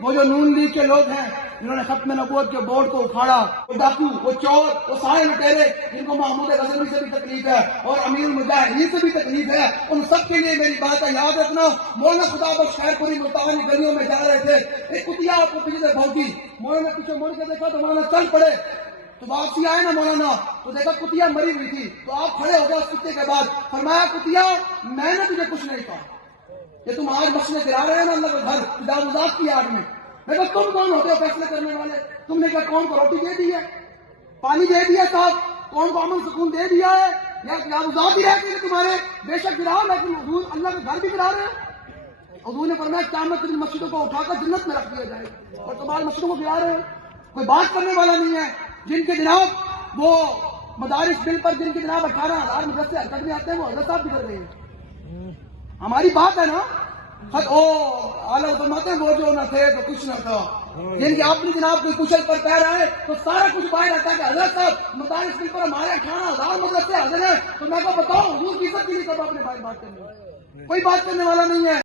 وہ جو نون لیگ کے لوگ ہیں جنہوں نے ختم نبوت کے بورڈ کو اکھاڑا، وہ ڈاکو، وہ چور، وہ سارے لٹیرے جن کو محمود غزنوی سے بھی تکلیف ہے اور امیر المجاہدین سے بھی تکلیف ہے، ان سب کے لیے میری بات ہے، یاد رکھنا مولانا خدا بخش خیر پوری ملتان کی گلیوں میں جا رہے تھے، ایک کتیا آپ کو پیچھے سے بھونکی، مولانا نے پیچھے مڑ کے دیکھا تو مولانا چل پڑے، تو واپسی آئے نا مولانا تو دیکھا کتیا مری ہوئی تھی، تو آپ کھڑے ہو گئے اس کتے کے بعد، فرمایا کتیا میں نے تجھے کچھ نہیں کہا، کہ تم آج مسئلے گرا رہے ہیں نا اللہ کا گھر تجاوزات کی آڑ میں، میں کہا تم کون ہوتے ہو فیصلے کرنے والے؟ تم نے کیا قوم کو روٹی دے دی ہے، پانی دے دیا صاحب، قوم کو امن سکون دے دیا ہے، یا تجاوزات ہی رہتے ہیں تمہارے؟ بے شک گراؤ، لیکن حضور اللہ کا گھر بھی گرا رہے ہیں۔ حضور نے فرمایا قیامت کے دن مسجدوں کو اٹھا کر جنت میں رکھ دیا جائے گا، اور تمہاری مسجدوں کو گرا رہے ہیں، کوئی بات کرنے والا نہیں ہے۔ جن کے جناب وہ مدارس بل پر جن کے جناب 18,000 مدرسے حرکت میں آتے ہیں، وہ حضرت صاحب گزر رہے ہیں۔ ہماری بات ہے نا، اعلیٰ فرماتے ہیں وہ جو نہ تھے تو کچھ نہ تھا، جن کی اپنی جناب کوئی کشل پر پیر آئے تو سارا کچھ باہر آتا ہے کہ حضرت صاحب مدارس بل پر ہمارے 18,000 مدرسے حاضر ہیں، تو میں کو بتاؤ حضور کی عزت کے لیے کب آپ نے بات کرنی ہے؟ کوئی بات کرنے والا نہیں ہے۔